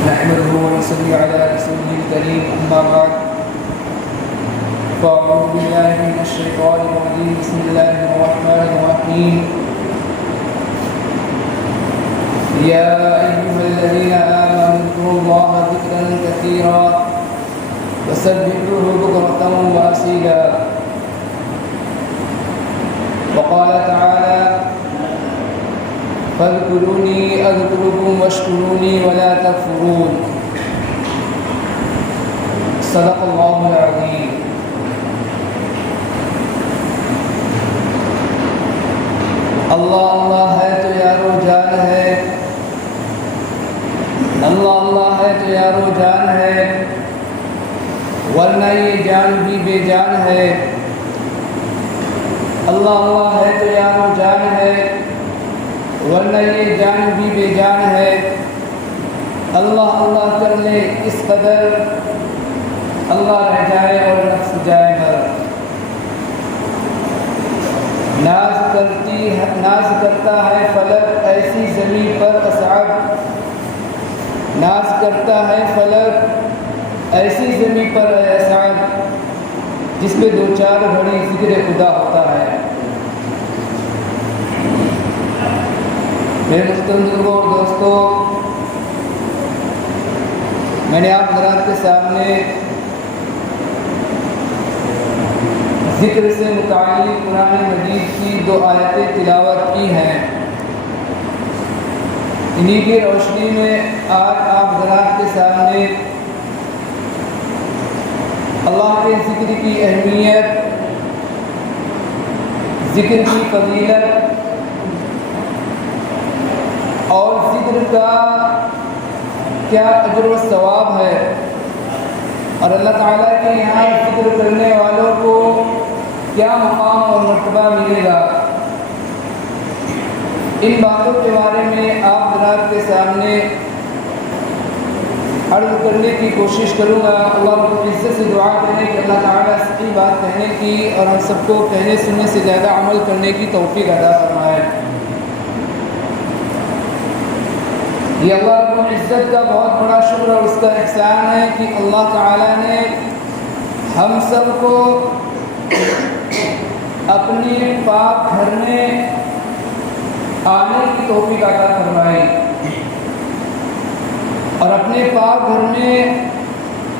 نحمده ونصلي على رسوله الكريم أما بعد فأعوذ بالله من الشيطان الرجيم بسم الله الرحمن الرحيم يا أيها الذين آمنوا اذكروا الله ذكرا كثيرا وسبحوه بكرة وأصيلا وقال تعالى فاذكروني أذكركم واشكروني ولا تكفرون صدق الله العظيم. اللہ اللہ ہے تو یارو جان ہے، اللہ اللہ ہے تو یارو جان ہے، ورنہ یہ جان بھی بے جان ہے. اللہ اللہ ہے تو یارو جان ہے، ورنہ یہ جان بھی بے جان ہے. اللہ اللہ کر لے اس قدر اللہ رہ جائے اور نفس جائے گا. ناز کرتا ہے فلک ایسی زمین پر اصعب، ناز کرتا ہے فلک ایسی زمین پر اصعب جس پہ دو چار گھڑی ذکر خدا ہوتا ہے. میرے محترم بزرگوں اور دوستوں، میں نے آپ حضرات کے سامنے ذکر سے متعلق قرآن مجید کی 2 آیتیں تلاوت کی ہیں. انہی کی روشنی میں آج آپ حضرات کے سامنے اللہ کے ذکر کی اہمیت، ذکر کی فضیلت اور ذکر کا کیا اجر و ثواب ہے، اور اللہ تعالیٰ کے یہاں ذکر کرنے والوں کو کیا مقام اور مرتبہ ملے گا، ان باتوں کے بارے میں آپ حضرات کے سامنے عرض کرنے کی کوشش کروں گا. اللہ رب العزت سے دعا کرنے کہ اللہ تعالیٰ صحیح بات کہنے کی اور ہم سب کو کہنے سننے سے زیادہ عمل کرنے کی توفیق عطا فرمائے. یہ اللہ رب العزت کا بہت بڑا شکر اور اس کا احسان ہے کہ اللہ تعالیٰ نے ہم سب کو اپنے پاک گھر میں آنے کی توفیق عطا فرمائی، اور اپنے پاک گھر میں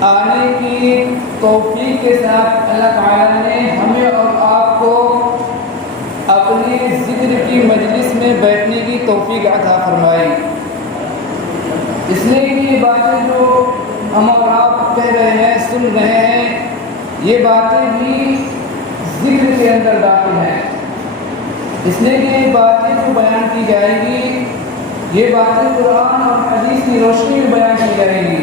آنے کی توفیق کے ساتھ اللہ تعالیٰ نے ہمیں اور آپ کو اپنی ذکر کی مجلس میں بیٹھنے کی توفیق عطا فرمائی. اس لیے کہ یہ باتیں جو ہم اور آپ کہہ رہے ہیں، سن رہے ہیں، یہ باتیں بھی ذکر کے اندر داخل ہیں. اس لیے کہ یہ باتیں جو بیان کی جائیں گی، یہ باتیں قرآن اور حدیث کی روشنی میں بیان کی جائیں گی.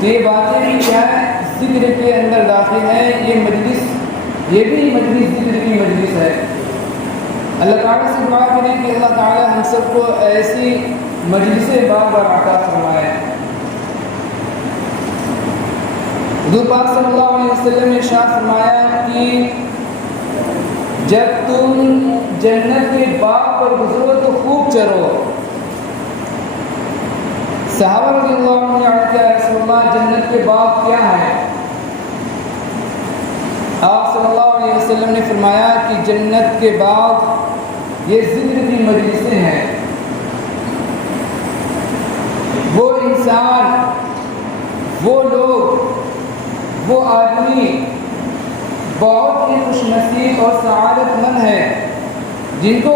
تو یہ باتیں بھی کیا ہے، ذکر کے اندر داخل ہیں. یہ مجلس، یہ بھی مجلس ذکر کی مجلس ہے. اللہ تعالیٰ سے دعا کریں کہ اللہ تعالیٰ ہم سب کو ایسی مجلس بار بار عطا فرمائے. حضور پاک صلی اللہ علیہ وسلم نے ارشاد فرمایا کہ جب تم جنت کے باغ پر گزرو تو خوب چرو. صحابہ رضی اللہ عنہ نے عرض کیا، رسول اللہ جنت کے باغ کیا ہیں؟ آپ صلی اللہ علیہ وسلم نے فرمایا کہ جنت کے باغ یہ ذکر کی مجلسیں ہیں. وہ انسان، وہ لوگ، وہ آدمی بہت ہی خوش نصیب اور سعادت مند ہیں جن کو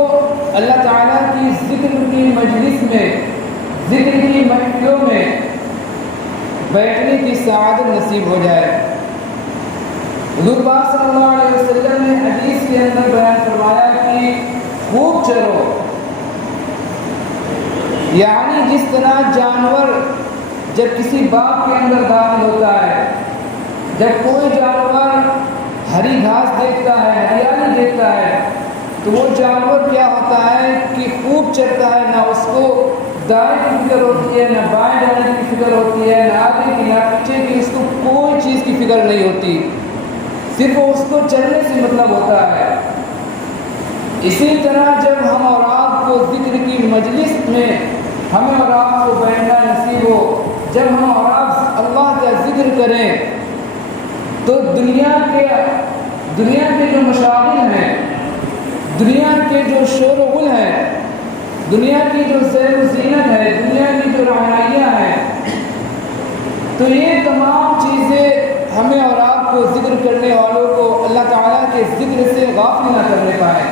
اللہ تعالیٰ کی ذکر کی مجلس میں، ذکر کی محفلوں میں بیٹھنے کی سعادت نصیب ہو جائے. حضور پاک صلی اللہ علیہ وسلم نے حدیث کے اندر بیان فرمایا کہ خوب چرو، یعنی جس طرح جانور جب کسی باغ کے اندر داخل ہوتا ہے، جب کوئی جانور ہری گھاس دیکھتا ہے، ہریالی دیکھتا ہے، تو وہ جانور کیا ہوتا ہے کہ خوب چرتا ہے. نہ اس کو دائیں کی فکر ہوتی ہے، نہ بائیں جانے کی فکر ہوتی ہے، نہ آگے کی نہ پیچھے کی، اس کو کوئی چیز کی فکر نہیں ہوتی، صرف اس کو چلنے سے مطلب ہوتا ہے. اسی طرح جب ہم اور آپ کو ذکر کی مجلس میں ہمیں اور آپ کو بیٹھنا نصیب ہو دنیا کے جو مشاغل ہیں، دنیا کے جو شور و غل ہیں، دنیا کی جو زیب و زینت ہے، دنیا کی جو رعنائیاں ہیں، تو یہ تمام چیزیں ہمیں اور آپ کو، ذکر کرنے والوں کو، اللہ تعالیٰ کے ذکر سے غافل نہ کرنے پائیں۔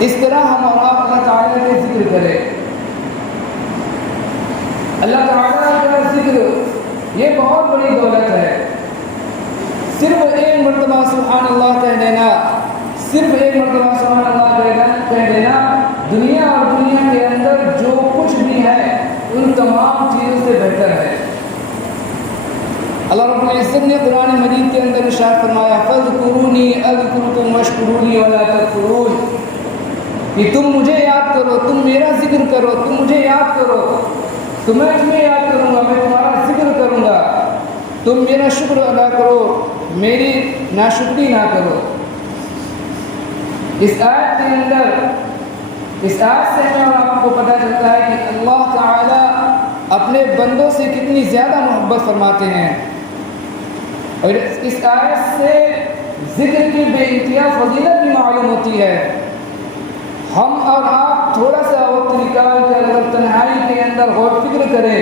اس طرح ہم اور آپ اللہ تعالیٰ کے ذکر کریں۔ اللہ تعالیٰ کا ذکر یہ بہت بڑی دولت ہے۔ صرف ایک مرتبہ سبحان اللہ کہہ دینا، صرف ایک مرتبہ سبحان اللہ کہہ دینا، دنیا اور دنیا کے اندر جو کچھ بھی ہے ان تمام چیزوں سے بہتر ہے۔ اللہ رب العزت نے قرآن مجید کے اندر ارشاد فرمایا فاذکرونی اذکرکم واشکرونی ولا تکفرون، کہ تم مجھے یاد کرو، تم میرا ذکر کرو، تم مجھے یاد کرو تو میں تمہیں یاد کروں گا، میں تمہارا ذکر کروں گا، تم میرا شکر ادا کرو، میری ناشکری نہ کرو۔ اس آیت کے اندر، اس آیت سے ہمیں اور آپ کو پتہ چلتا ہے کہ اللہ تعالیٰ اپنے بندوں سے کتنی زیادہ محبت فرماتے ہیں، اور اس آیت سے ذکر کی بے انتہا فضیلت بھی معلوم ہوتی ہے۔ ہم اور آپ تھوڑا سا وقت نکال کر اگر تنہائی کے اندر غور فکر کریں،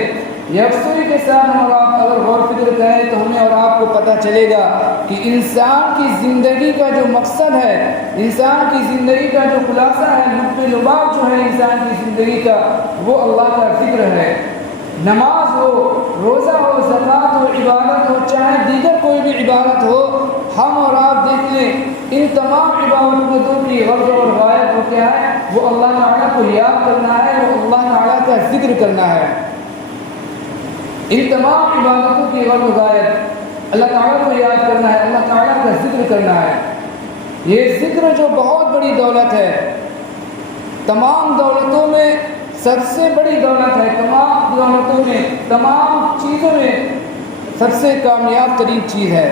یکسوئی کے ساتھ ہم اور آپ اگر غور فکر کریں تو ہمیں اور آپ کو پتہ چلے گا کہ انسان کی زندگی کا جو مقصد ہے، انسان کی زندگی کا جو خلاصہ ہے، لب لباب جو ہے انسان کی زندگی کا، وہ اللہ کا ذکر ہے۔ نماز ہو، روزہ ہو، زکوٰۃ ہو، عبادت ہو، چاہے دیگر کوئی بھی عبادت ہو، ہم اور آپ دیکھ لیں ان تمام عبادتوں کی غرض اور غایت وہ کیا ہے؟ وہ اللہ تعالیٰ کو یاد کرنا ہے، وہ اللہ تعالیٰ کا ذکر کرنا ہے۔ ان تمام عبادتوں کی غرض و غایت اللہ تعالیٰ کو یاد کرنا ہے، اللہ تعالیٰ کا ذکر کرنا ہے۔ یہ ذکر جو بہت بڑی دولت ہے، تمام دولتوں میں سب سے بڑی دولت ہے، تمام دولتوں میں، تمام چیزوں میں سب سے کامیاب ترین چیز ہے۔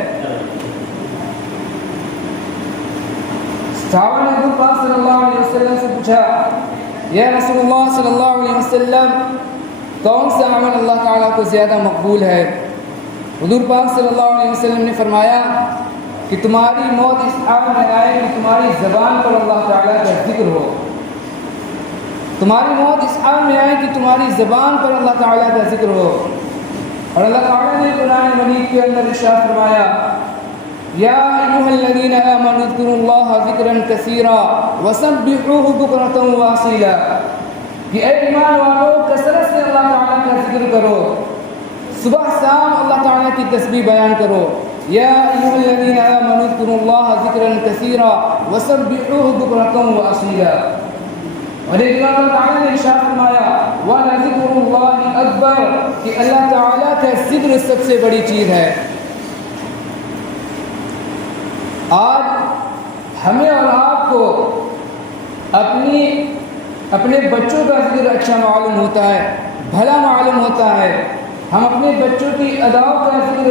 صحابہ نے حضور پاک صلی اللہ علیہ وسلم سے پوچھا یا رسول اللہ صلی اللہ علیہ وسلم کون سا عمل اللہ تعالیٰ کو زیادہ مقبول ہے؟ حضور پاک صلی اللہ علیہ وسلم نے فرمایا کہ تمہاری موت اس حال میں آئے کہ تمہاری زبان پر اللہ تعالیٰ کا ذکر ہو، تمہاری موت اس حال میں آئے کہ تمہاری زبان پر اللہ تعالیٰ کا ذکر ہو۔ اور اللہ تعالیٰ نے قرآن مجید کے اندر ارشاد فرمایا یا ایھا الذین آمنوا اذکروا اللہ ذکرا کثیرا وسبحوہ بکرۃ واصیلا، کہ اے ایمان والو کثرت سے اللہ تعالیٰ کا ذکر کرو، صبح شام اللہ تعالیٰ کی تسبیح بیان کرو۔ یا ایھا الذین آمنوا اذکروا اللہ ذکرا کثیرا وسبحوہ بکرۃ واصیلا۔ اور ایک بار اللہ تعالیٰ نے ارشاد فرمایا وَلَذِكْرُ اللَّهِ أَكْبَرُ، کہ اللہ تعالیٰ کا ذکر سب سے بڑی چیز ہے۔ آج ہمیں اور آپ کو اپنے بچوں کا ذکر اچھا معلوم ہوتا ہے، بھلا معلوم ہوتا ہے، ہم اپنے بچوں کی اداؤں کا ذکر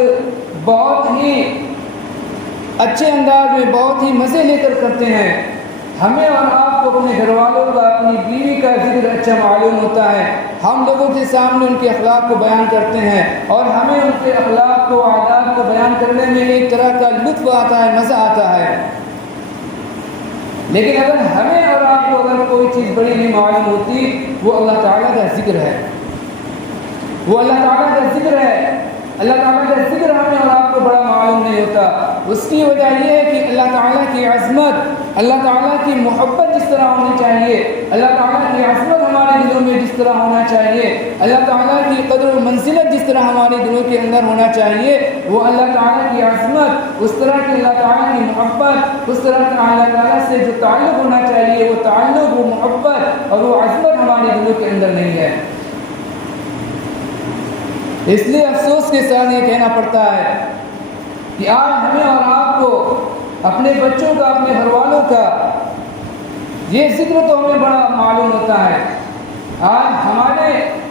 بہت ہی اچھے انداز میں، بہت ہی مزے لے کر کرتے ہیں۔ ہمیں اور آپ کو اپنے گھر والوں کا، اپنی بیوی کا ذکر اچھا معلوم ہوتا ہے، ہم لوگوں کے سامنے ان کے اخلاق کو بیان کرتے ہیں، اور ہمیں ان کے اخلاق کو، عادات کو بیان کرنے میں ایک طرح کا لطف آتا ہے، مزہ آتا ہے۔ لیکن اگر ہمیں اور آپ کو اگر کوئی چیز بڑی نہیں معلوم ہوتی، وہ اللہ تعالیٰ کا ذکر ہے، وہ اللہ تعالیٰ کا ذکر ہے۔ اللہ تعالیٰ کا ذکر ہمیں اور آپ کو بڑا معلوم نہیں ہوتا۔ اس کی وجہ یہ ہے کہ اللہ تعالیٰ کی عظمت، اللہ تعالیٰ کی محبت جس طرح ہونی چاہیے، اللہ تعالیٰ کی عظمت ہمارے دلوں میں جس طرح ہونا چاہیے، اللہ تعالیٰ کی قدر و منزلت جس طرح ہمارے دلوں کے اندر ہونا چاہیے، وہ اللہ تعالیٰ کی عظمت، اس طرح کی اللہ تعالیٰ کی محبت، اس طرح کا اللہ تعالیٰ سے جو تعلق ہونا چاہیے، وہ تعلق، وہ محبت اور وہ عظمت ہمارے دلوں کے اندر نہیں ہے۔ اس لیے افسوس کے ساتھ یہ کہنا پڑتا ہے کہ آج ہمیں اور آپ کو اپنے بچوں کا، اپنے گھر والوں کا یہ ذکر تو ہمیں بڑا معلوم ہوتا ہے، آج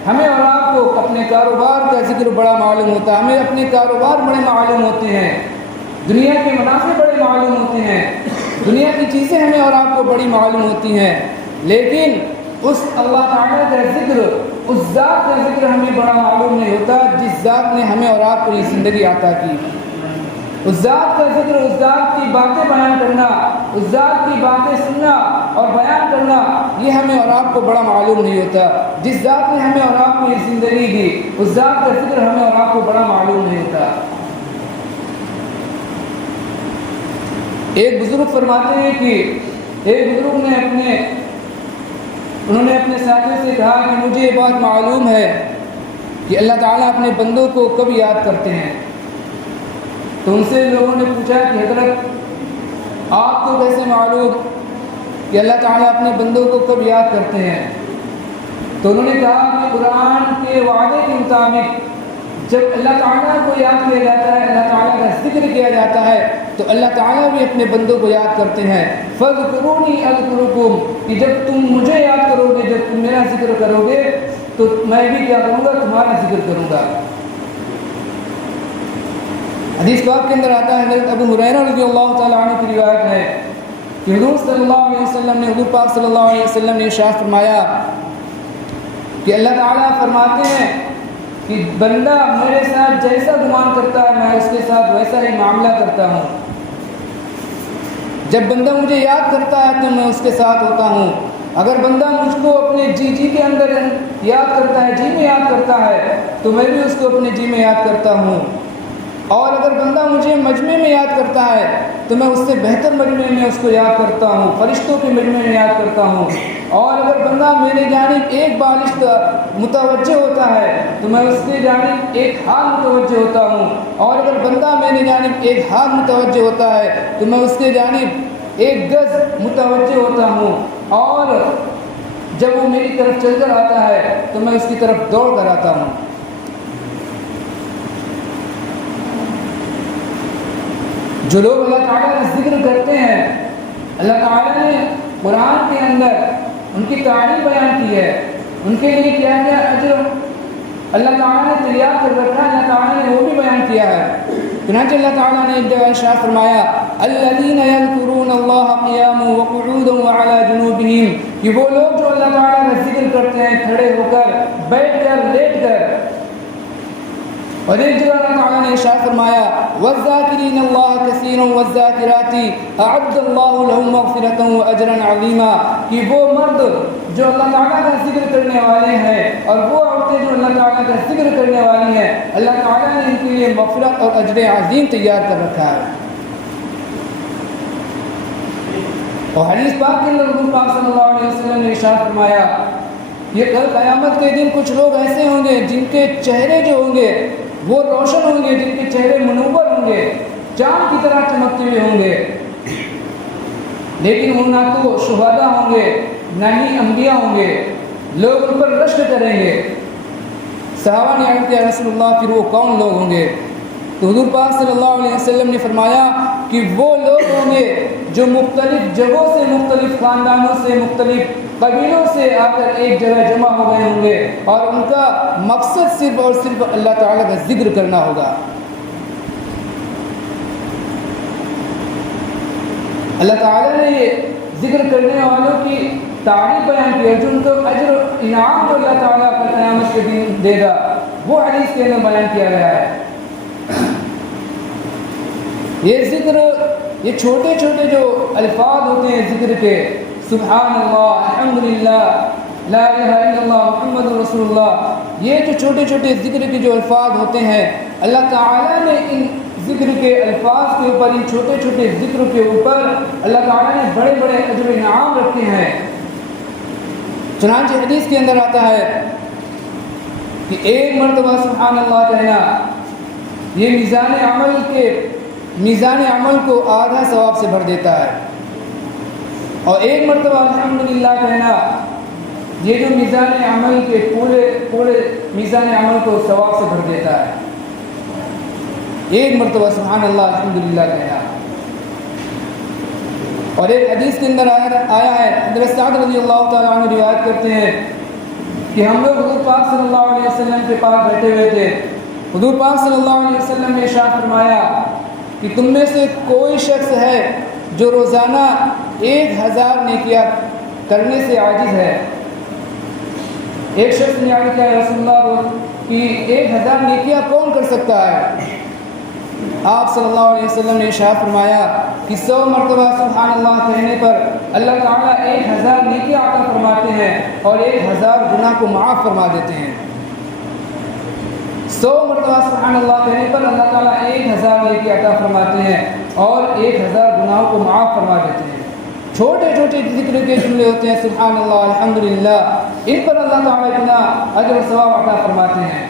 ہمیں اور آپ کو اپنے کاروبار کا ذکر بڑا معلوم ہوتا ہے، ہمیں اپنے کاروبار بڑے معلوم ہوتے ہیں، دنیا کے منافع بڑے معلوم ہوتے ہیں، دنیا کی چیزیں ہمیں اور آپ کو بڑی معلوم ہوتی ہیں، لیکن اس اللہ تعالیٰ کا ذکر، اس ذات کا ذکر ہمیں بڑا معلوم نہیں ہوتا جس ذات نے ہمیں اور آپ کو یہ زندگی عطا کی. اس ذات کا ذکر، اس ذات کی باتیں بیان کرنا، اس ذات کی باتیں سننا اور بیان کرنا، یہ ہمیں اور آپ کو بڑا معلوم نہیں ہوتا. جس ذات نے ہمیں اور آپ کو یہ زندگی دی، اس ذات کا ذکر ہمیں اور آپ کو بڑا معلوم نہیں ہوتا. ایک بزرگ فرماتے ہیں کہ ایک بزرگ نے انہوں نے اپنے ساتھیوں سے کہا کہ مجھے یہ بات معلوم ہے کہ اللہ تعالیٰ اپنے بندوں کو کب یاد کرتے ہیں. تو ان سے لوگوں نے پوچھا کہ حضرت آپ کو کیسے معلوم کہ اللہ تعالیٰ اپنے بندوں کو کب یاد کرتے ہیں؟ تو انہوں نے کہا کہ قرآن کے وعدے کے مطابق جب اللہ تعالیٰ کو یاد کیا جاتا ہے، اللہ تعالیٰ کا ذکر کیا جاتا ہے، تو اللہ تعالیٰ بھی اپنے بندوں کو یاد کرتے ہیں. فَاذْكُرُونِي أَذْكُرُكُمْ کہ جب تم مجھے یاد کرو گے، جب تم میرا ذکر کرو گے تو میں بھی کیا کروں گا؟ تمہارا ذکر کروں گا. حدیث پاک کے اندر آتا ہے، حضرت ابو ہریرہ رضی اللہ تعالیٰ عنہ کی روایت ہے کہ حضور صلی اللہ علیہ وسلم نے حضور پاک صلی اللہ علیہ وسلم نے ارشاد فرمایا کہ اللہ تعالیٰ فرماتے ہیں کہ بندہ میرے ساتھ جیسا گمان کرتا ہے میں اس کے ساتھ ویسا ہی معاملہ کرتا ہوں. جب بندہ مجھے یاد کرتا ہے تو میں اس کے ساتھ ہوتا ہوں. اگر بندہ مجھ کو اپنے جی کے اندر یاد کرتا ہے، جی میں یاد کرتا ہے، تو میں بھی اس کو اپنے جی میں یاد کرتا ہوں. اور اگر بندہ مجھے مجمع میں یاد کرتا ہے تو میں اس سے بہتر مجمع میں اس کو یاد کرتا ہوں، فرشتوں کے مجمع میں یاد کرتا ہوں. اور اگر بندہ میرے جانب ایک بالشت متوجہ ہوتا ہے تو میں اس کے جانب ایک ہاتھ متوجہ ہوتا ہوں. اور اگر بندہ میرے جانب ایک ہاتھ متوجہ ہوتا ہے تو میں اس کے جانب ایک گز متوجہ ہوتا ہوں. اور جب وہ میری طرف چل کر آتا ہے تو میں اس کی طرف دوڑ کر آتا ہوں. جو لوگ اللہ تعالیٰ کا ذکر کرتے ہیں، اللہ تعالیٰ نے قرآن کے اندر ان کی تعریف بیان کی ہے، ان کے لیے کیا کیا اجر اللہ تعالیٰ نے تیار کر رکھا ہے، اللہ تعالیٰ نے وہ بھی بیان کیا ہے. چنانچہ اللہ تعالیٰ نے ایک جگہ ارشاد فرمایا الذین یذکرون اللہ قیاما وقعودا وعلی جنوبہم کہ وہ لوگ جو اللہ تعالیٰ کا ذکر کرتے ہیں کھڑے ہو کر، بیٹھ کر، لیٹ کر. اور ایک جگہ اللہ تعالیٰ نے ارشاد فرمایا والذاکرین اللہ کثیرا والذاکرات اعد اللہ لهم مغفرۃ واجرا عظیما کہ وہ مرد جو اللہ تعالیٰ کا ذکر کرنے والے ہیں اور وہ عورتیں جو اللہ تعالیٰ کا ذکر کرنے والی ہیں، اللہ تعالیٰ نے ان کے لیے مغفرت اور اجر عظیم تیار کر رکھا ہے. اور حدیث پاک کے اندر حضور پاک صلی اللہ علیہ وسلم نے ارشاد فرمایا یہ کل قیامت کے دن کچھ لوگ ایسے ہوں گے جن کے چہرے جو ہوں گے وہ روشن ہوں گے، جن کے چہرے منور ہوں گے، چاند کی طرح چمکتے ہوئے ہوں گے، لیکن وہ نہ تو شہداء ہوں گے نہ ہی انبیاء ہوں گے. لوگ ان پر رشک کریں گے. صحابہ نے عرض کیا رسول اللہ پھر وہ کون لوگ ہوں گے؟ تو حضور پاک صلی اللہ علیہ وسلم نے فرمایا کہ وہ لوگ ہوں گے جو مختلف جگہوں سے، مختلف خاندانوں سے، مختلف قبیلوں سے آ کر ایک جگہ جمع ہو گئے ہوں گے اور ان کا مقصد صرف اور صرف اللہ تعالیٰ کا ذکر کرنا ہوگا. اللہ تعالیٰ نے یہ ذکر کرنے والوں کی تعریف بیان کی ہے، جو ان کو اجر و انعام جو اللہ تعالیٰ پر قیامت کے دن دے گا وہ حدیث کے اندر بیان کیا گیا ہے. یہ ذکر، یہ چھوٹے چھوٹے جو الفاظ ہوتے ہیں ذکر کے، سبحان اللہ، الحمدللہ، لا الہ الا اللہ، محمد رسول اللہ، یہ جو چھوٹے چھوٹے ذکر کے جو الفاظ ہوتے ہیں اللہ تعالیٰ نے ان ذکر کے الفاظ کے اوپر، ان چھوٹے چھوٹے ذکر کے اوپر اللہ تعالیٰ نے بڑے بڑے اجر و انعام رکھے ہیں. چنانچہ حدیث کے اندر آتا ہے کہ ایک مرتبہ سبحان اللہ کہنا یہ میزان عمل کو آدھا ثواب سے بھر دیتا ہے، اور ایک مرتبہ الحمدللہ کہنا یہ جو میزان عمل کے پورے میزان عمل کو ثواب سے بھر دیتا ہے. ایک مرتبہ سبحان اللہ الحمدللہ کہنا. اور ایک حدیث کے اندر آیا ہے، حضرت سعد رضی اللہ تعالیٰ عنہ روایت کرتے ہیں کہ ہم لوگ حضور پاک صلی اللہ علیہ وسلم کے پاس بیٹھے ہوئے تھے. حضور پاک صلی اللہ علیہ وسلم نے ارشاد فرمایا کہ تم میں سے کوئی شخص ہے جو روزانہ 1000 نیکیاں کرنے سے عاجز ہے. ایک شخص نے عرض کیا رسول اللہ کہ 1000 نیکیاں کون کر سکتا ہے؟ آپ صلی اللہ علیہ وسلم نے ارشاد فرمایا کہ 100 مرتبہ سبحان اللہ کہنے پر اللہ تعالیٰ 1000 نیکیاں عطا فرماتے ہیں اور 1000 گناہ کو معاف فرما دیتے ہیں۔ 100 مرتبہ سبحان اللہ کہنے پر اللہ تعالیٰ 1000 نیکیاں عطا فرماتے ہیں اور 1000 گناہوں کو معاف فرما دیتے ہیں۔ چھوٹے چھوٹے ذکر کے جملے ہوتے ہیں سبحان اللہ الحمدللہ، ان پر اللہ تعالیٰ اتنا اجر و ثواب عطا فرماتے ہیں۔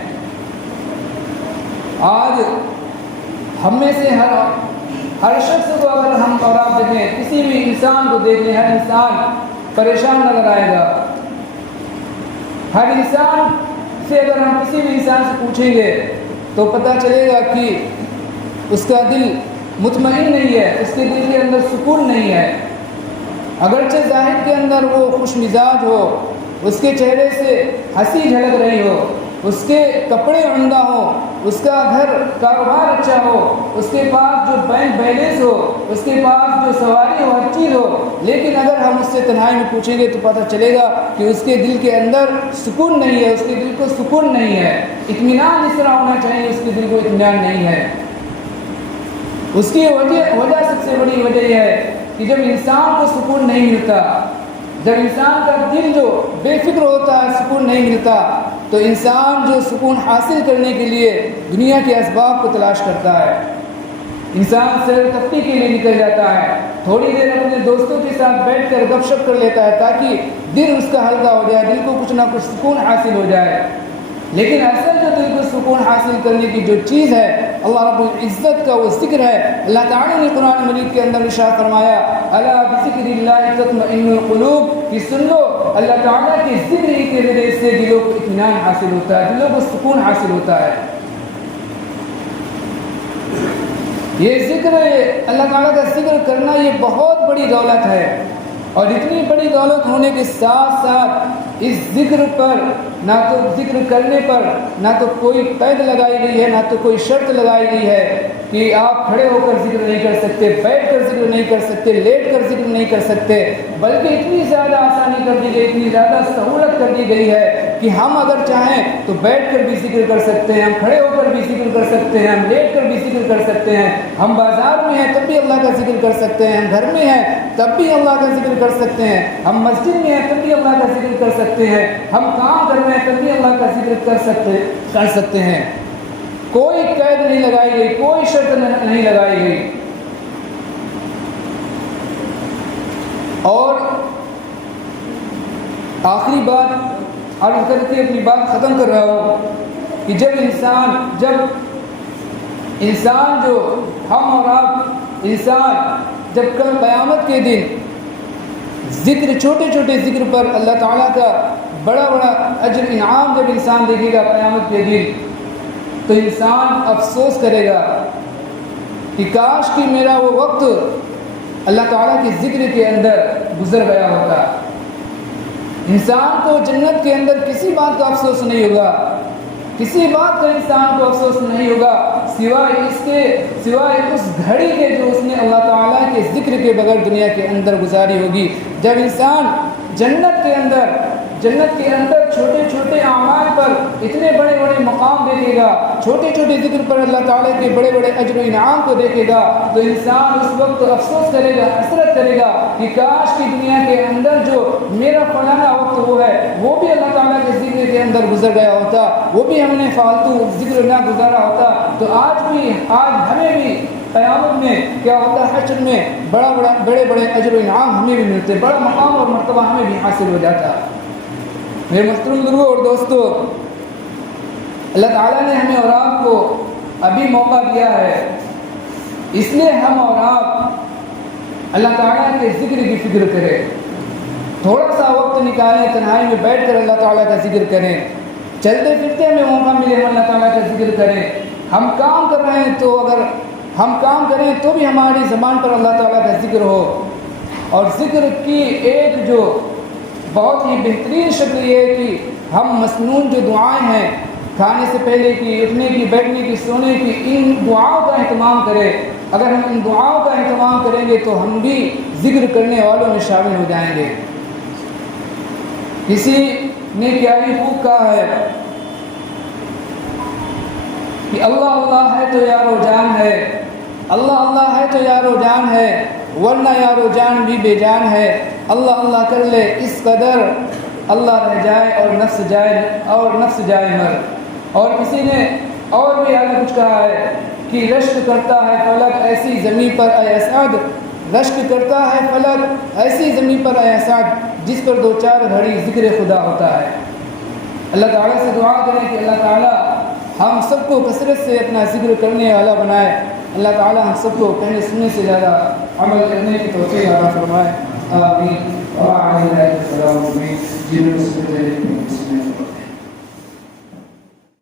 آج ہم میں سے ہر شخص کو اگر ہم اور آپ دیکھیں، کسی بھی انسان کو دیکھ لیں، ہر انسان پریشان نظر آئے گا۔ ہر انسان سے اگر ہم کسی بھی انسان سے پوچھیں گے تو پتہ چلے گا کہ اس کا دل مطمئن نہیں ہے، اس کے دل کے اندر سکون نہیں ہے۔ اگرچہ ظاہر کے اندر وہ خوش مزاج ہو، اس کے چہرے سے ہنسی جھلک رہی ہو، اس کے کپڑے عمدہ ہوں، اس کا گھر کاروبار اچھا ہو، اس کے پاس جو بینک بیلنس ہو، اس کے پاس جو سواری ہو، ہر چیز ہو، لیکن اگر ہم اس سے تنہائی میں پوچھیں گے تو پتہ چلے گا کہ اس کے دل کے اندر سکون نہیں ہے، اس کے دل کو سکون نہیں ہے، اطمینان اس طرح ہونا چاہیے، اس کے دل کو اطمینان نہیں ہے۔ اس کی وجہ سب سے بڑی وجہ یہ ہے کہ جب انسان کو سکون نہیں ملتا، جب انسان کا دل جو بے فکر ہوتا ہے، سکون نہیں ملتا، تو انسان جو سکون حاصل کرنے کے لیے دنیا کے اسباب کو تلاش کرتا ہے۔ انسان سیر تفریح کے لیے نکل جاتا ہے، تھوڑی دیر اپنے دوستوں کے ساتھ بیٹھ کر گپ شپ کر لیتا ہے تاکہ دل اس کا ہلکا ہو جائے، دل کو کچھ نہ کچھ سکون حاصل ہو جائے۔ لیکن اصل جو دل کو سکون حاصل کرنے کی جو چیز ہے، اللہ رب العزت کا وہ ذکر ہے۔ اللہ تعالیٰ نے قرآن مجید کے اندر ارشاد فرمایا الا بذکر اللہ تطمئن القلوب، کہ سن لو اللہ تعالیٰ کے ذکر ہی کے ذریعے سے دلوں کو اطمینان حاصل ہوتا ہے، دلوں کو سکون حاصل ہوتا ہے۔ یہ ذکر، اللہ تعالیٰ کا ذکر کرنا یہ بہت بڑی دولت ہے، اور اتنی بڑی دولت ہونے کے ساتھ ساتھ اس ذکر پر، نہ تو ذکر کرنے پر نہ تو کوئی قید لگائی گئی ہے، نہ تو کوئی شرط لگائی گئی ہے کہ آپ کھڑے ہو کر ذکر نہیں کر سکتے، بیٹھ کر ذکر نہیں کر سکتے، لیٹ کر ذکر نہیں کر سکتے، بلکہ اتنی زیادہ آسانی کر دی گئی، اتنی زیادہ سہولت کر دی گئی ہے کہ ہم اگر چاہیں تو بیٹھ کر بھی ذکر کر سکتے ہیں، ہم کھڑے ہو کر بھی ذکر کر سکتے ہیں، ہم لیٹ کر بھی ذکر کر سکتے ہیں، ہم بازار میں ہیں تب بھی اللہ کا ذکر کر سکتے ہیں، ہم گھر میں ہیں تب بھی اللہ کا ذکر کر سکتے ہیں، ہم مسجد میں ہیں تب بھی اللہ کا ذکر کر سکتے ہیں، ہم کام کر رہے ہیں تب بھی اللہ کا ذکر کر سکتے ہیں۔ کوئی قید نہیں لگائی گئی، کوئی شرط نہیں لگائی گئی۔ اور آخری بات عرض کر کے اپنی بات ختم کر رہا ہوں کہ جب انسان جو ہم اور آپ انسان جب کل قیامت کے دن ذکر، چھوٹے چھوٹے ذکر پر اللہ تعالیٰ کا بڑا بڑا اجر انعام جب انسان دیکھے گا قیامت کے دن، تو انسان افسوس کرے گا کہ کاش کہ میرا وہ وقت اللہ تعالیٰ کے ذکر کے اندر گزر گیا ہوتا۔ انسان کو جنت کے اندر کسی بات کا افسوس نہیں ہوگا، کسی بات کا انسان کو افسوس نہیں ہوگا سوائے اس گھڑی کے جو اس نے اللہ تعالیٰ کے ذکر کے بغیر دنیا کے اندر گزاری ہوگی۔ جب انسان جنت کے اندر چھوٹے چھوٹے اعمال پر اتنے بڑے بڑے مقام دیکھے گا، چھوٹے چھوٹے ذکر پر اللہ تعالیٰ کے بڑے بڑے اجر و انعام کو دیکھے گا، تو انسان اس وقت افسوس کرے گا، حسرت کرے گا کہ کاش کی دنیا کے اندر جو میرا فلانا وقت وہ ہے وہ بھی اللہ تعالیٰ کے ذکر کے اندر گزر گیا ہوتا، وہ بھی ہم نے فالتو ذکر نہ گزارا ہوتا، تو آج ہمیں بھی قیامت میں کیا ہوتا ہے، حشر میں بڑے بڑے اجر و انعام ہمیں بھی ملتے، بڑا مقام اور مرتبہ ہمیں بھی حاصل ہو جاتا۔ میرے محترم بزرگوں اور دوستو، اللہ تعالیٰ نے ہمیں اور آپ کو ابھی موقع دیا ہے، اس لیے ہم اور آپ اللہ تعالیٰ کے ذکر کی فکر کریں، تھوڑا سا وقت نکالیں، تنہائی میں بیٹھ کر اللہ تعالیٰ کا ذکر کریں، چلتے پھرتے ہمیں موقع ملے ہم اللہ تعالیٰ کا ذکر کریں، ہم کام کر رہے ہیں تو اگر ہم کام کریں تو بھی ہماری زبان پر اللہ تعالیٰ کا ذکر ہو۔ اور ذکر کی ایک جو بہت ہی بہترین شکل یہ ہے کہ ہم مسنون جو دعائیں ہیں، کھانے سے پہلے کی، اٹھنے کی، بیٹھنے کی، سونے کی، ان دعاؤں کا اہتمام کریں۔ اگر ہم ان دعاؤں کا اہتمام کریں گے تو ہم بھی ذکر کرنے والوں میں شامل ہو جائیں گے۔ کسی نے کیا ہی خوب کہا ہے کہ اللہ اللہ ہے تو یار و جان ہے، اللہ اللہ ہے تو یار و جان ہے، ورنہ یار و جان بھی بے جان ہے۔ اللہ اللہ کر لے اس قدر اللہ رہ جائے اور نفس جائے مر۔ اور کسی نے اور بھی آگے کچھ کہا ہے کہ رشک کرتا ہے فلک ایسی زمین پر اے اسعد، رشک کرتا ہے فلک ایسی زمین پر اے اسعد جس پر دو چار گھڑی ذکر خدا ہوتا ہے۔ اللہ تعالیٰ سے دعا کریں کہ اللہ تعالیٰ ہم سب کو کثرت سے اپنا ذکر کرنے والا بنائے۔ اللہ تعالیٰ ہم سب کو کہنے سننے سے زیادہ عمل کرنے کی توفیق عطا فرمائے۔ آمین۔ وعلیکم السلام ورحمۃ اللہ وبرکاتہ۔